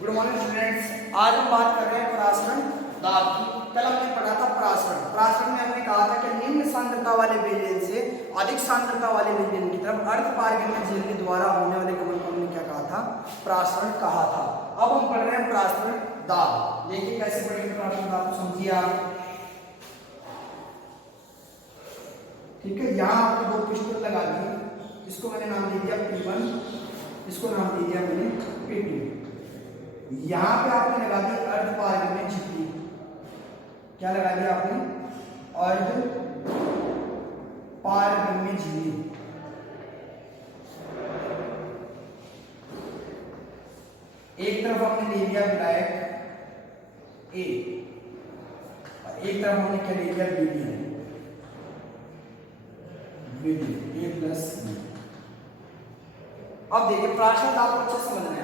Good morning students. आज हम बात कर रहे हैं परासरण दाब की। कल हमने पढ़ा था परासरण में हमने कहा था कि निम्न सांद्रता वाले विलयन से अधिक सांद्रता वाले विलयन की तरफ अर्ध पारगम्य झिल्ली के द्वारा होने वाले गमन को हमने क्या कहा था? परासरण कहा था। अब हम पढ़ रहे हैं परासरण दाब। देखिए कैसे पढ़ेंगे परासरण दाब को, समझिए आप। ठीक है, यहाँ आपको दो पिस्टन लगा दिए, इसको मैंने नाम दे दिया P1, इसको नाम दे दिया मैंने P2। यहां पे आपने लगा दी अर्ध पारगम्य झिल्ली। क्या लगा दिया आपने? अर्ध पारगम्य झिल्ली। एक तरफ हमने ले लिया विलायक A और एक तरफ हमने क्या ले लिया B प्लस B। अब देखिए परासरण दाब को अच्छे समझना है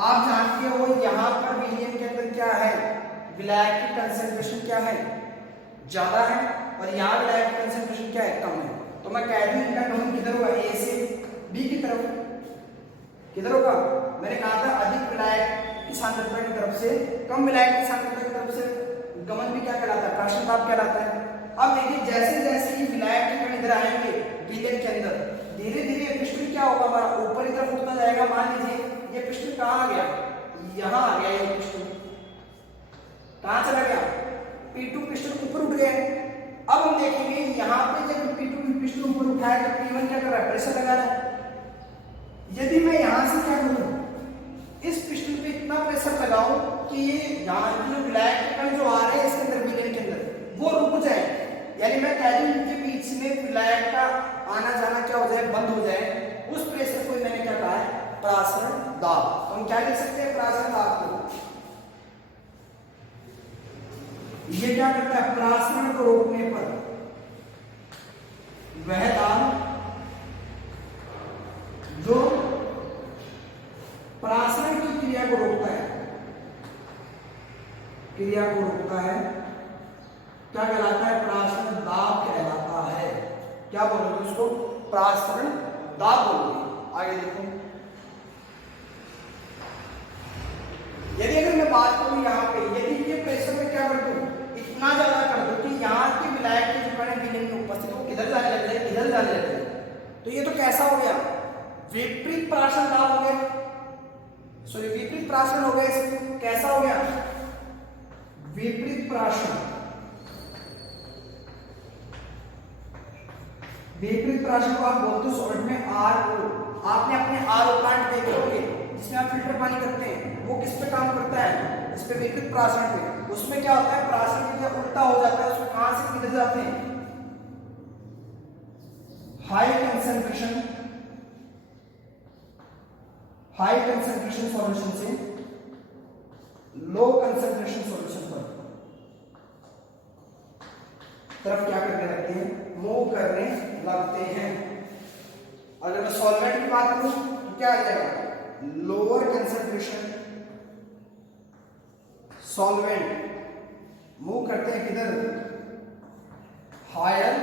आप जानते हो यहाँ पर विलयन के अंदर क्या है? विलायक की कंसंट्रेशन क्या है? ज्यादा है, और यहाँ विलायक की कंसंट्रेशन क्या है? कम है। तो मैं कह दूं इनका गमन किधर होगा? ए से बी की तरफ। किधर होगा? मैंने कहा था अधिक विलायक की सांद्रता की तरफ से कम विलायक की सांद्रता की तरफ से गमन भी क्या कहलाता है? परासरण दाब कहलाता है। अब देखिए जैसे जैसे ही विलायक के कण इधर आएंगे विलयन के अंदर, धीरे धीरे पिस्टन क्या होगा? हमारा ऊपर की तरफ उठता जाएगा। मान लीजिए ये पिस्टन कहाँ आ गया? यहाँ आ गया। ये पिस्टन कहाँ चला गया? P2 पिस्टन ऊपर उठ गया। अब हम देखेंगे यहाँ पे जब P2 पिस्टन ऊपर उठाया तो P1 क्या कर रहा है? प्रेशर लगा रहा है। यदि मैं यहाँ से क्या करूँ? इस पिस्टन पे इतना प्रेशर लगाऊं कि ये यहाँ जो विलायक के कण जो आ रहे हैं इसके अंदर विलयन के अंदर वो रुक जाए, यानी मैं कह दूं इनके बीच में विलायक का आना जाना क्या हो जाए? बंद हो जाए। उस प्रेशर को मैंने क्या कहा है? परासरण दाब। तो हम क्या लिख सकते हैं परासरण दाब को? ये क्या करता है? परासरण को रोकने पर वह दाब जो परासरण की क्रिया को रोकता है, क्या कहलाता है? परासरण दाब कहलाता है। क्या बोलोगे उसको? परासरण दाब बोलोगे। आगे देखो, यदि अगर मैं बात करूं यहाँ पे, यदि ये प्रेशर में क्या कर दूं? इतना ज्यादा कर दूं कि यहाँ के विलायक के जो कण विलयन में उपस्थित हो इधर जाने लग जाए, इधर जाने लग जाए, तो ये तो कैसा हो गया? विपरीत परासरण दाब हो गया। सॉरी, विपरीत परासरण हो गया। इसमें कैसा हो गया? विपरीत परासरण। विपरीत परासरण को आप बोलते हो सॉल्ट में RO। आपने अपने RO प्लांट देखे होंगे जिसमें आप फिल्टर पानी करते हैं, वो किस पे काम करता है? इस पे विपरीत परासरण पे। उसमें क्या होता है? परासरण क्रिया उल्टा हो जाता है। उसमें कहां से किधर जाते हैं? हाई कंसंट्रेशन सॉल्यूशन से लो कंसंट्रेशन सॉल्यूशन पर तरफ क्या करने लगते हैं? मूव करने लगते हैं। अगर मैं सॉल्वेंट की बात करूं तो क्या आ जाएगा? लोअर कंसंट्रेशन सॉल्वेंट मूव करते हैं किधर? हायर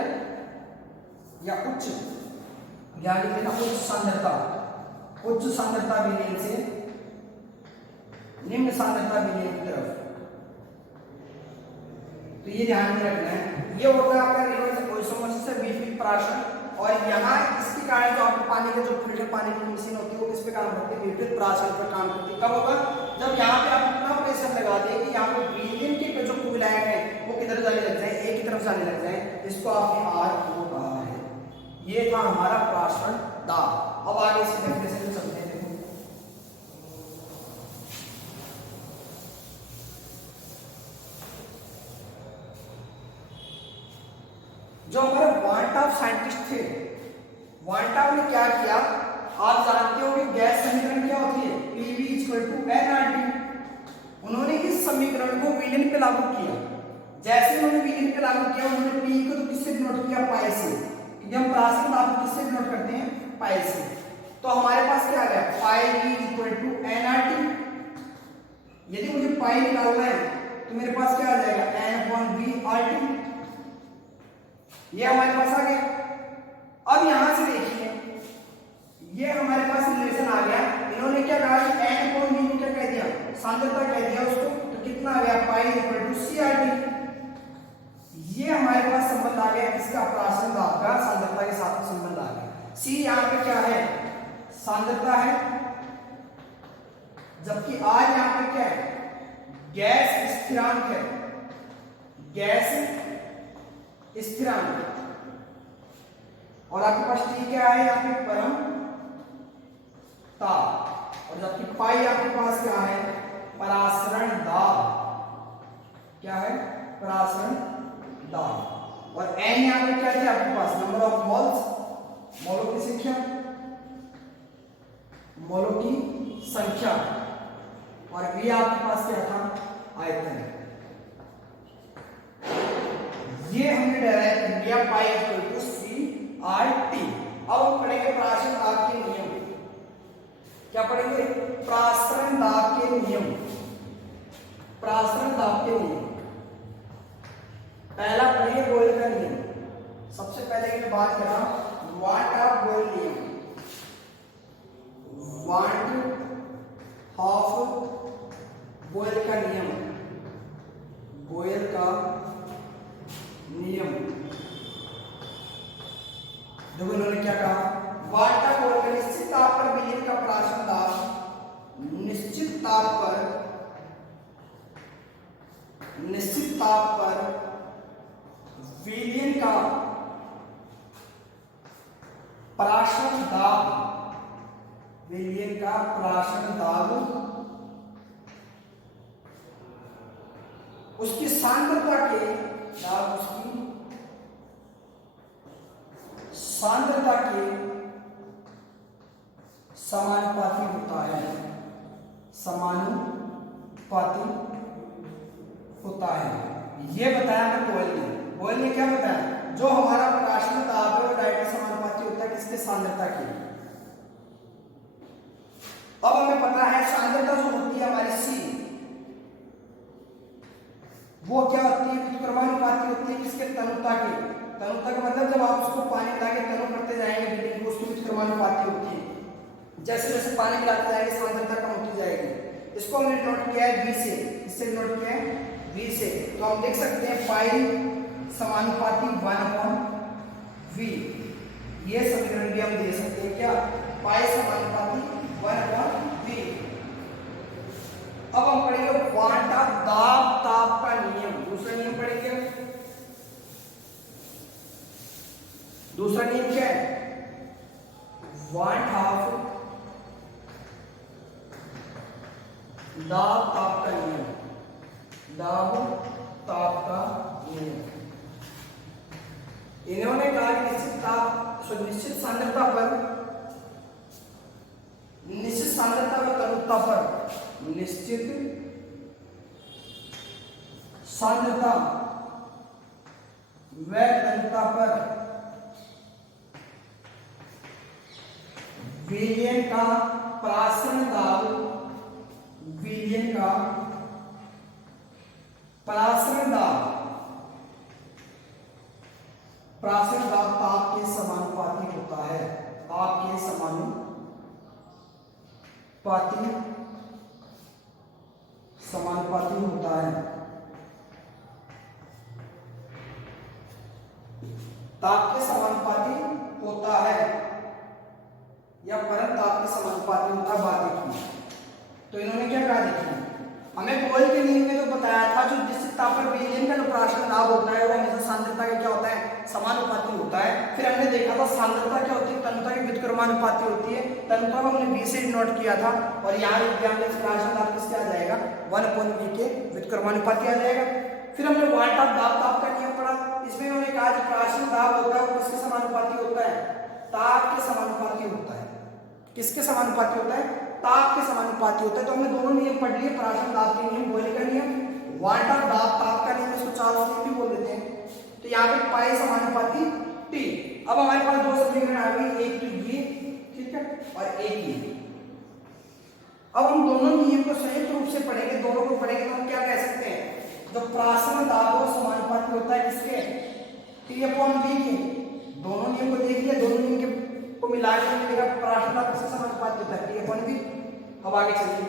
या उच्च, यानी कि ना उच्च सांद्रता विलयन से निम्न सांद्रता विलयन की तरफ। तो ये ध्यान में रखना है। ये होता है आपका रिवर्स ओस्मोसिस से विपरीत परासरण। और यहाँ इसके कारण जो आपके पानी का जो फिल्टर पानी की मशीन होती है वो किस पे काम करती है? विपरीत परासरण पर काम करती है। कब होगा? जब यहाँ पे आप इतना प्रेशर लगा दें कि यहाँ पे विलयन के जो विलायक है वो किधर जाने लग जाए? एक की तरफ जाने लग जाए। इसको आपने RO कहा है। ये था हमारा परासरण दाब। अब आगे इसी डेफिनेशन में चलते हैं। देखो जो हमारे वांटाफ साइंटिस्ट थे, वांटाफ ने क्या किया? आप जानते हो कि गैस समीकरण क्या होती है? PV = nRT। उन्होंने इस समीकरण को विलयन पे लागू किया। जैसे उन्होंने विलयन पे लागू किया, उन्होंने P को तो किससे डिनोट किया? पाई से। क्योंकि हम परासरण दाब को किससे डिनोट करते हैं? पाई से। तो हमारे पास क्या आ गया? पाई V = nRT। यदि मुझे पाई निकालना है तो मेरे पास क्या आ जाएगा? N/V/RT। ये हमारे पास आ गया। अब यहां से देखिए, ये हमारे पास रिलेशन आ गया। इन्होंने क्या कहा कि n/v को क्या कह दिया? कितना आ गया pi equal to C R T. ये हमारे पास संबंध आ गया किसका, प्राशन दाब का सांद्रता के साथ संबंध आ गया। सी यहाँ पे क्या है, सांद्रता है, जबकि आर यहाँ पे क्या है, गैस स्थिरांक है, गैस स्थिरांक। और आपके पास टी क्या है यहाँ पे, परम ताप। और जबकि पाई आपके पास क्या है, परासरण दाब। क्या है, परासरण दाब। और एन यहाँ पे क्या है आपके पास, नंबर ऑफ मोल्स, मोलों की संख्या, मोलों की संख्या। और वी आपके पास क्या था, आयतन। ये हमने डेराइव कर लिया pi equal to C R T. अब हम पढ़ेंगे प्राशन दाब के नियम। क्या पढ़ेंगे, प्रासरण दाब के नियम, प्रासरण दाब के नियम। पहला पढ़िए बॉयल का नियम। सबसे पहले की बात करा वाट ऑफ बॉयल नियम, वाट ऑफ बॉयल का नियम, बॉयल का नियम। देखो इन्होंने क्या कहा, वाट ऑफ बॉयल का निश्चित ताप पर विलयन का प्राशन दाब, निश्चित ताप पर, निश्चित ताप पर विलयन का प्राशन दाब, विलयन का प्राशन दाब उसकी सांद्रता के दाब, उसकी सांद्रता के समानुपाती होता है, समानुपाती होता है। ये बताया मैं बॉयल ने। बॉयल ने क्या बताया, जो हमारा प्राशन दाब है वो डायरेक्ट समानुपाती होता है किसके, सांद्रता के। अब हमें पता है सांद्रता जो होती है हमारी सी, वो क्या होती है, व्युत्क्रमानुपाती होती है किसके, तनुता के। तनुता का मतलब जब आप उसको पानी मिला के तनु करते जाएंगे बिल्डिंग को, उसकी व्युत्क्रमानुपाती होती है। जैसे जैसे पानी मिलाते जाएंगे सांद्रता कम होती जाएगी। इसको हमने नोट किया है बी से, इससे नोट किया है बी से। तो हम देख सकते हैं पाई समानुपाती 1/v। ये समीकरण भी हम दे सकते हैं क्या, पाई समानुपाती 1/v। अब हम पढ़ेंगे वाट ऑफ दाब ताप का नियम। दूसरा नियम पढ़ेंगे। दूसरा नियम क्या है, वाट ऑफ दाब ताप का नियम, दाब ताप का नियम। इन्होंने कहा कि निश्चित ताप, निश्चित सांद्रता पर, निश्चित सांद्रता व तनुता पर, निश्चित सांद्रता व तनुता पर विलयन का प्राशन दाब, विलयन का प्राशन दाब, प्राशन दाब ताप के समानुपाती होता है, ताप के समानुपाती होता है। ताप के समानुपाती होता है या परम ताप के समानुपाती होता है, बात देखिए। तो इन्होंने क्या कहा, देखिए हमें बॉयल के नियम में तो बताया था जो निश्चित ताप पर विलयन का जो प्राशन दाब होता है वो हमेशा सांद्रता का क्या होता है, समानुपाती होता है। फिर हमने देखा था सांद्रता क्या होती है, तनुता की व्युत्क्रमानुपाती होती है। तनुता को हमने बी से नोट किया था और यहाँ प्राशन दाब किसके आ जाएगा, 1/v के व्युत्क्रमानुपाती आ जाएगा। फिर हमने वाट ऑफ दाब ताप का नियम पढ़ा। इसमें उन्होंने कहा कि प्राशन दाब होता है वो किसके समानुपाती होता है, ताप के समानुपाती होता है। किसके समानुपाती होता है, ताप के समानुपाती होता है। तो हमने दोनों नियम पढ़ लिए, प्राशन दाब के नियम, बॉयल का नियम, वाट ऑफ दाब ताप का नियम, इसको चार्ल्स नियम भी बोल देते हैं। तो यहाँ पे पाई समानुपाती टी। अब हमारे पास दो समीकरण आ गई, एक तो ये, ठीक है, और एक ये। अब हम दोनों नियम को संयुक्त रूप से पढ़ेंगे, दोनों को पढ़ेंगे तो हम क्या कह सकते हैं, जो प्राशन दाब वो समानुपाती होता है किसके, T/V के। दोनों नियम को देख लिया, दोनों नियम के को मिला के मिलेगा प्राशन दाब किसके समानुपाती होता है, T/V। अब आगे चलिए,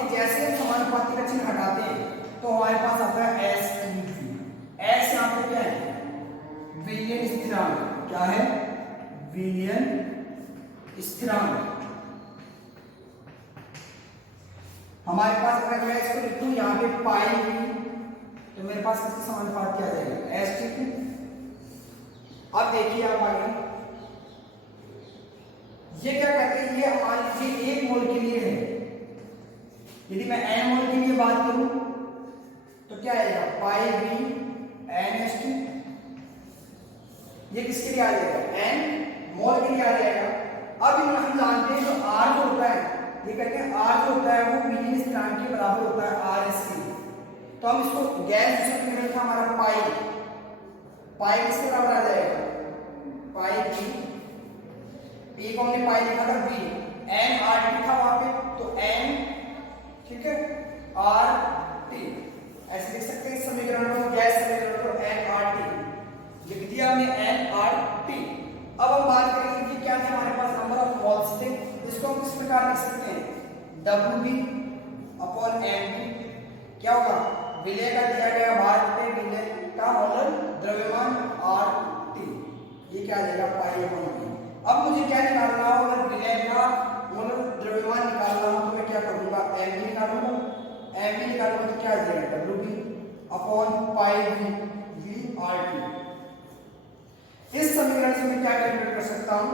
देखिए जैसे हम समानुपाती का चिन्ह हटाते हैं तो हमारे पास आता है एस टी वी। एस यहाँ पे क्या है, विलियन स्थिरांक। क्या है, विलियन स्थिरांक। हमारे पास अगर मैं इसको लिखूं यहाँ पे पाई वी, तो मेरे पास किसके समानुपाती क्या आ जाएगा, एस टी वी। अब देखिए आप आगे, ये क्या कहते हैं, ये मान लीजिए 1 मोल के लिए है। यदि मैं n मोल के लिए बात करूं तो क्या आएगा, पाई वी एन एस टी। ये किसके लिए आ जाएगा, n मोल के लिए आ जाएगा। अब हम जानते हैं जो r जो होता है, ये कहते हैं r जो होता है वो विलियन स्थिरांक के बराबर होता है, आर एस टी। तो हम इसको गैस दूसरे था हमारा पाई, पाई किसके बराबर आ जाएगा, पाई वी। पी को हमने पाई लिखा था वी, एन आर टी था वहां पे, तो एन, ठीक है, आर टी ऐसे लिख सकते हैं इस समीकरण को, गैस समीकरण को एन आर टी लिख दिया हमने, एन आर टी। अब हम बात करेंगे कि क्या थे हमारे पास, नंबर ऑफ मोल्स थे। इसको हम किस प्रकार लिख सकते हैं, W B upon M B. क्या होगा, विलय का दिया गया भार पे विलय का मोलर द्रव्यमान आर टी, ये क्या आ जाएगा, पाई अपॉन बी। अब मुझे क्या निकालना हो, अगर विलय का मोलर द्रव्यमान निकालना हो तो मैं क्या करूंगा, एम बी निकालूंगा। एम बी निकालूंगा तो क्या आ जाएगा, W B upon pi V, V R T. इस समीकरण से मैं क्या कैलकुलेट कर सकता हूं,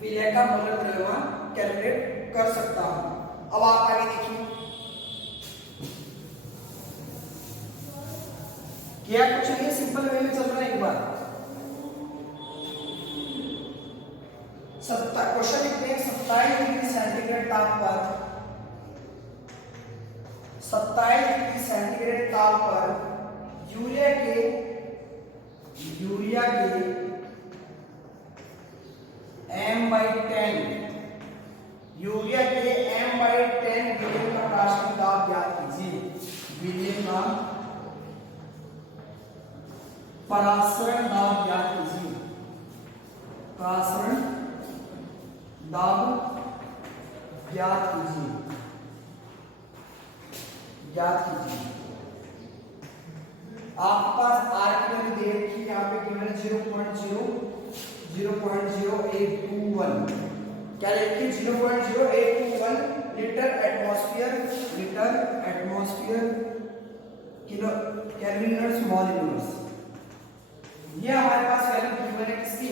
विलय का मोलर द्रव्यमान कैलकुलेट कर सकता हूं। अब आप आगे देखिए, क्या कुछ नहीं, सिंपल वे में चल रहा है। एक बार क्वेश्चन लिखते हैं, 27 डिग्री सेंटीग्रेड ताप पर, 27 डिग्री सेंटीग्रेड ताप पर यूरिया के m/10 यूरिया के m/10 विलियन का प्राशनिक दाब ज्ञात कीजिए। विलियन का परासरण दाब ज्ञात कीजिए। परासरण दाब ज्ञात कीजिए, ज्ञात कीजिए। आपके पास आर की वैल्यू दे रखी है, यहाँ पे गिवन है 0.0821। क्या लिखिए, 0.0821 litre atmosphere, litre atmosphere kilo kelvin inverse mole inverse. ये हमारे पास वैल्यू गिवन है किसकी,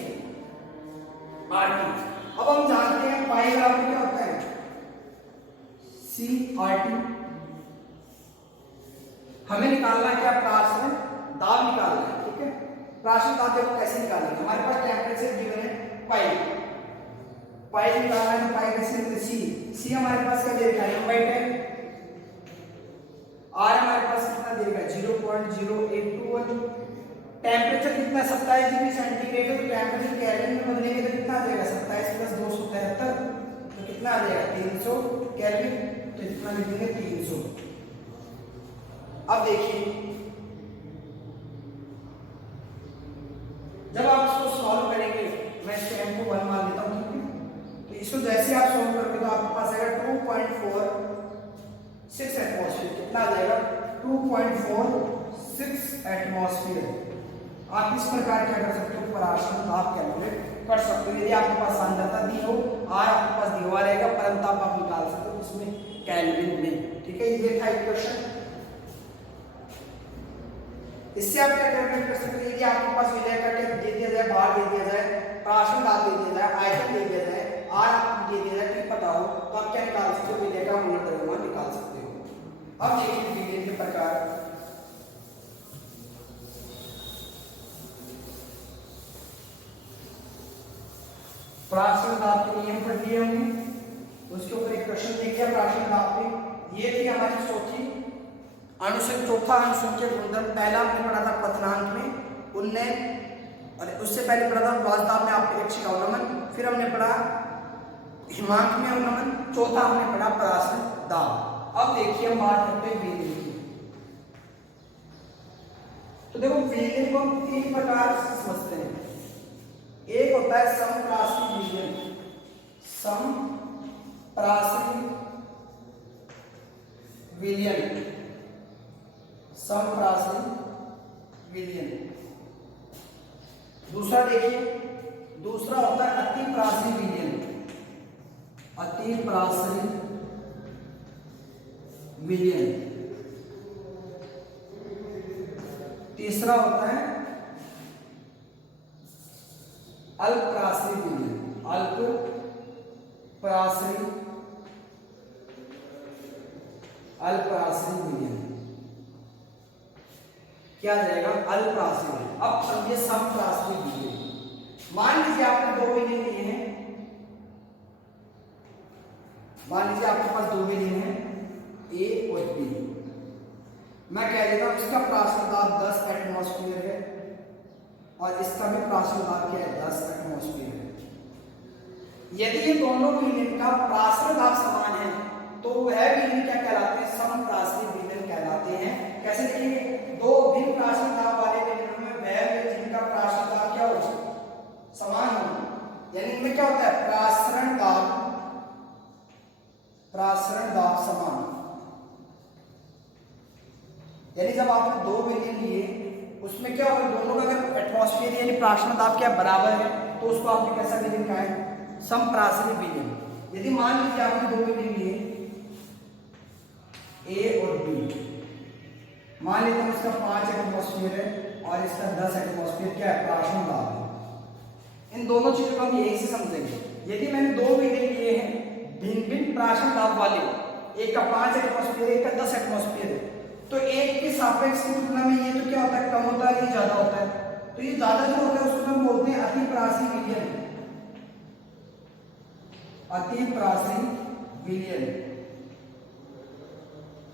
आर की। अब हम जानते हैं पाई बराबर क्या होता है, सी आर टी। हमें निकालना क्या, प्राशरण दाब निकालना है, ठीक है। प्राशरण दाब देखो कैसे निकालेंगे, हमारे पास टेंपरेचर गिवन है पाई, पाई निकालना है तो पाई कैसे लिखते, सी हमारे पास क्या दे रखा है, m/10। आर हमारे पास कितना दे रखा है, 0.0821। टेंपरेचर कितना, 27 डिग्री सेंटीग्रेड है, तो टेंपरेचर केल्विन में बदलेंगे तो कितना आ जाएगा, 27 + 273, तो कितना आ जाएगा, 300 केल्विन। तो इतना लिख देंगे 300। अब देखिए, जब आप इसको सॉल्व करेंगे, मैं इसको m को 1 मान लेता हूं, ठीक है। तो इसको जैसे आप सॉल्व करोगे तो आपके पास आएगा 2.46 एटमॉस्फेयर। कितना आ जाएगा, 2.46 एटमॉस्फेयर। आप इस प्रकार क्या कर सकते हो, पराशरण दाब कैलकुलेट कर सकते हो। यदि आपके पास सांद्रता दी हो, आर आपके पास दिया हुआ रहेगा, परंतु आप निकाल सकते हो इसमें केल्विन में, ठीक है। ये था एक क्वेश्चन। इससे आप क्या कैलकुलेट कर सकते हैं, यदि आपके पास विलय का क्या दे दिया जाए, भार दे दिया जाए, पराशरण दाब दे दिया जाए, आयतन दे दिया जाए, आर आपको दे दिया जाए, ठीक पता हो, तो आप क्या निकाल सकते हो, विलय का मोलर द्रव्यमान निकाल सकते हो। अब देखिए विलय के प्रकार। प्राचीन दाब के नियम पढ़ लिए हमने, उसके ऊपर एक क्वेश्चन देख लिया प्राचीन दाब पे। ये थी हमारी चौथी अनुसंख्य, चौथा अनुसंख्यक गुणधर्म। पहला हमने पढ़ा था पतनांक में उन्नयन, और उससे पहले पढ़ा था वाजदाब में अपेक्षिक अवनमन, फिर हमने पढ़ा हिमांक में अवनमन, चौथा हमने पढ़ा पराशरण दाब। अब देखिए हम बात करते हैं विलय की। तो देखो विलय को हम 3 प्रकार से समझते हैं। एक होता है समप्राशनिक विलयन, समप्राशनिक विलयन, समप्राशरी विलयन। दूसरा देखिए, दूसरा होता है अतिप्राशरी विलयन, अतिप्राशरी विलयन। तीसरा होता है अल्पप्राशरी विलयन, अल्पप्राशरी विलयन। क्या जाएगा? अल्पप्राशरी। अब समझिए समप्राशरी विलयन। मान लीजिए आपने दो विलयन लिए हैं, मान लीजिए आपके पास दो विलयन हैं ए और बी। मैं कह देता हूं इसका प्राशर दाब 10 एटमॉस्फेयर है और इसका भी प्राशर दाब क्या है? 10 एटमॉस्फेयर है। यदि ये दोनों विलयन का प्राशर दाब समान है तो वह विलयन क्या कहलाते हैं? समप्राशरी विलयन कहलाते हैं। कैसे देखेंगे? दो भिन्न प्राशर दाब वाले विलयनों में वह विलयन जिनका प्राशर दाब क्या हो? समान हो, यानी इनमें क्या होता है? प्रासरण दाब समान। यानी जब आपने दो विलयन लिए उसमें क्या होगा? दोनों का अगर एटमॉस्फेयर यानी प्राशरण दाब क्या बराबर है तो उसको आपने कैसा विलयन कहा है? समप्राशरी विलयन। यदि मान लीजिए आपने दो विलयन लिए ए और बी, मान लेते हैं इसका 5 एटमॉस्फेयर है और इसका 10 एटमॉस्फेयर क्या है? प्राशरण दाब है। इन दोनों चीजों को हम एक से समझेंगे। यदि मैंने दो विलयन लिए हैं भिन्न भिन्न प्राशरण दाब वाले, एक का 5 एटमॉस्फेयर, एक का 10 एटमॉस्फेयर है, तो एक के सापेक्ष की तुलना में ये तो क्या होता है? कम होता है, ये ज्यादा होता है। तो ये ज्यादा जो होता है उसको हम बोलते हैं अतिप्राशरी विलयन, अतिप्राशरी विलयन।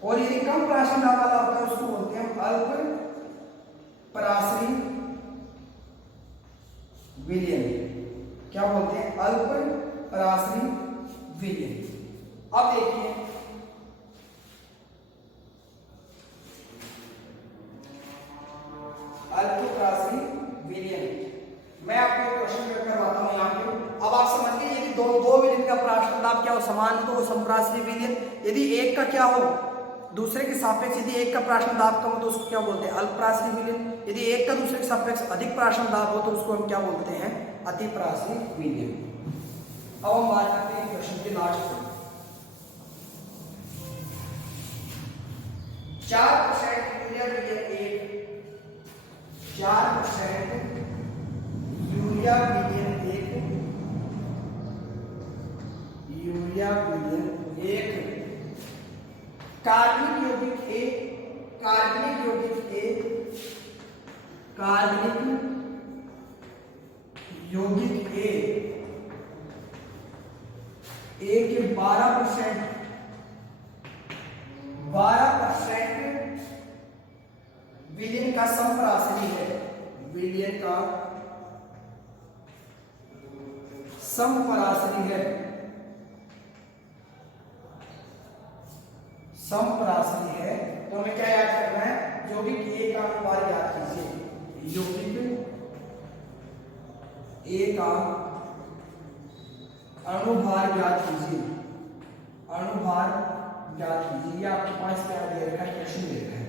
और ये कम प्राशरण दाब वाला होता है उसको बोलते हैं अल्पप्राशरी विलयन। क्या बोलते हैं? अल्पप्राशरी विलयन। अब देखिए अल्पप्राशरी विलयन, मैं आपको क्वेश्चन करवाता हूं यहाँ पे। अब आप समझ गए यदि दो विलयन का प्राशरण दाब क्या हो? समान हो तो वो समप्राशरी विलयन। यदि एक का क्या हो? दूसरे के सापेक्ष यदि एक का प्राशरण दाब कम हो तो उसको क्या बोलते हैं? अल्पप्राशरी विलयन। यदि एक का दूसरे के सापेक्ष अधिक प्राशरण दाब हो तो उसको हम क्या बोलते हैं? अतिप्राशरी विलयन। अब हम बात करते हैं क्वेश्चन के लास्ट पे। 4% यूरिया विलयन 1, 4% यूरिया विलयन 1, यूरिया विलयन 1, कार्बनिक यौगिक A, कार्बनिक यौगिक A, कार्बनिक यौगिक A के 12% विलयन का समप्राशरी है, विलयन का समप्राशरी है, समप्राशरी है। तो हमें क्या याद करना है? यौगिक ए का अनुभार याद कीजिए, यौगिक ए का अणुभार याद कीजिए, अणुभार याद कीजिए। ये आपके पास क्या दे रखा है? क्वेश्चन दे रखा है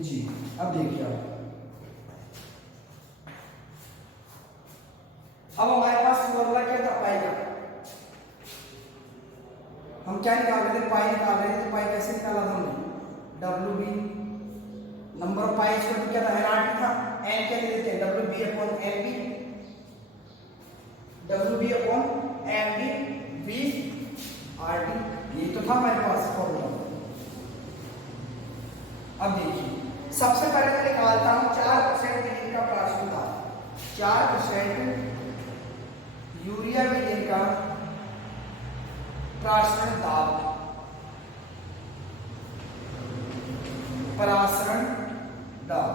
जी। अब देखिए अब हमारे पास फॉर्मूला क्या था? पाई का। हम क्या निकाल रहे थे? पाई निकाल रहे थे। तो पाई कैसे निकाला हमने? WB number of pi square क्या था? NRT था। n क्या ले लेते हैं? WB upon MB, WB upon MB V RT। ये तो था हमारे पास फॉर्मूला। अब देखिए सबसे पहले मैं निकालता हूं 4% विलयन का प्राशरण दाब, 4% यूरिया विलयन का प्राशरण दाब, प्राशरण दाब।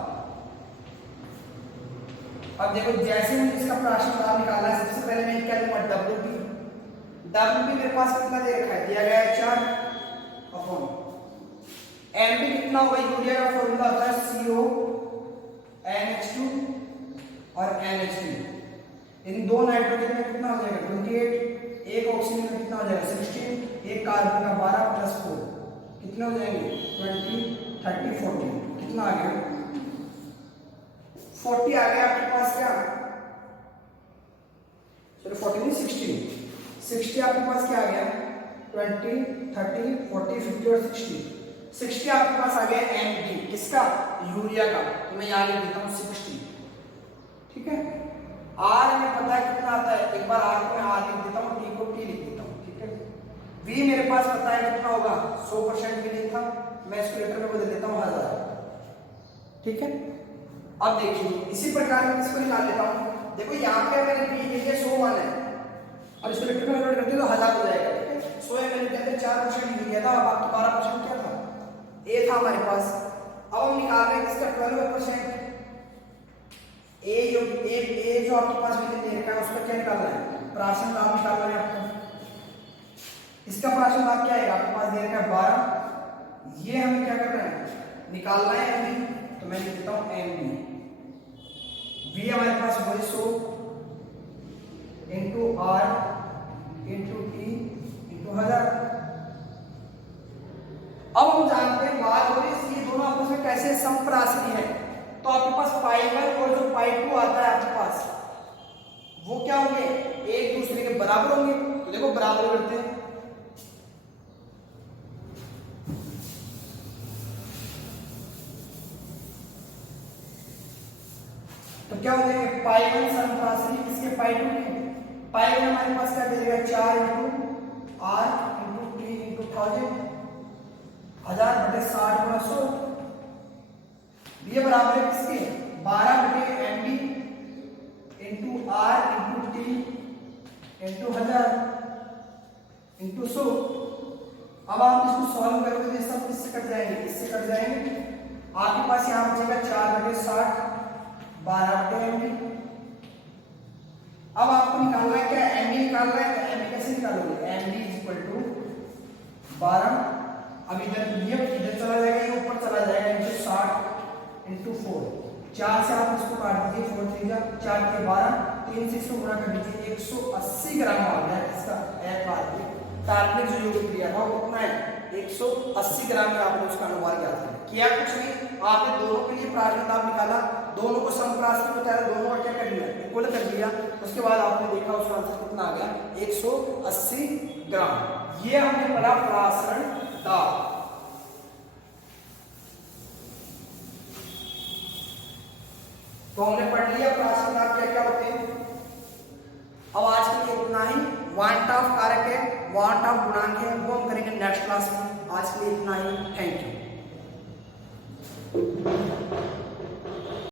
अब देखो जैसे मैंने इसका प्राशरण दाब निकाला है, सबसे पहले मैं क्या लूंगा? WB। WB मेरे पास कितना दे रखा है? दिया गया है 4 अपॉन MB कितना होगा? यूरिया का फॉर्मूला होता है CO NH2 और NH2। इन दो नाइट्रोजन में कितना हो जाएगा? 28, एक ऑक्सीजन में कितना हो जाएगा? 16, एक एक कार्बन का 12 प्लस 4 कितने हो जाएंगे 20 30 40 कितना आ गया 40 आ गया आपके पास क्या चलो 40 नहीं 60 आपके पास क्या आ गया 20 30 40 50 और 60 आपके पास आ गया एमडी किसका यूरिया का तो मैं यहाँ लिख देता हूँ 60 ठीक है आर हमें पता है कितना आता है एक बार आर को मैं आर लिख देता हूँ टी को टी लिख देता हूँ ठीक है वी मेरे पास पता है कितना होगा 100% भी नहीं था मैं इसको लीटर में बदल देता हूँ 1000 ठीक है अब देखिए इसी प्रकार मैं इसको निकाल लेता हूँ देखो यहाँ पे मैंने पी के लिए 100 मान है और इसको लीटर में कन्वर्ट करते तो 1000 हो जाएगा ठीक है 100 ml के अंदर 4% यूरिया था अब आपका 12% क्या था ए था हमारे पास अब हम निकाल रहे हैं इसका 12% ए जो आपके पास दे रखा है उसका क्या निकालना है प्राशन दाब निकालना है आपको इसका प्राशन दाब क्या आएगा आपके पास दे रखा है 12 ये हमें क्या करना है निकालना है एमबी तो मैं लिख देता हूं एमबी वी हमारे पास वही 100 into R into T into 1000 अब हम जानते हैं बात हो रही है ये दोनों आपस में कैसे समप्राशनी है तो आपके पास पाई 1 और जो पाई 2 आता है आपके पास वो क्या होंगे एक दूसरे के बराबर होंगे तो देखो बराबर करते हैं तो क्या हो जाएंगे पाई 1 समप्राशनी किसके पाई 2 के पाई 1 हमारे पास क्या दे देगा 4 into R into T into 1000 बटे 60 गुणा 100 ये बराबर है किसके 12 बटे MD into R into T into 1000 into 100 अब आप इसको सॉल्व करोगे तो ये सब किससे कट जाएंगे इससे कट जाएंगे आपके पास यहां बचेगा 4 बटे 60 12 बटे एमडी अब आपको निकालना है क्या एमडी निकालना है तो एमडी कैसे निकालोगे एमडी इज इक्वल टू 12 अब इधर चला जाएगा ये ऊपर चला जाएगा इनटू 60 इनटू 4 4 से आप इसको काट दीजिए 4 3 4 के 12 3 से इसको गुणा कर दीजिए 180 ग्राम आ गया इसका कार्बनिक जो यौगिक लिया था वो कितना है 180 ग्राम में आपने उसका अनुवाद किया कुछ नहीं आपने दोनों के लिए प्राशन दाब निकाला दोनों को समप्राशनी बताया दोनों का क्या कर लिया इक्वल कर दिया उसके बाद आपने देखा उसका आंसर कितना आ गया 180 ग्राम ये हमने पढ़ा प्राशन दाब तो हमने पढ़ लिया प्राशन दाब क्या क्या होते हैं अब आज के लिए इतना ही वांट ऑफ कारक है वांट ऑफ गुणांक है वो हम करेंगे नेक्स्ट क्लास में आज के लिए इतना ही थैंक यू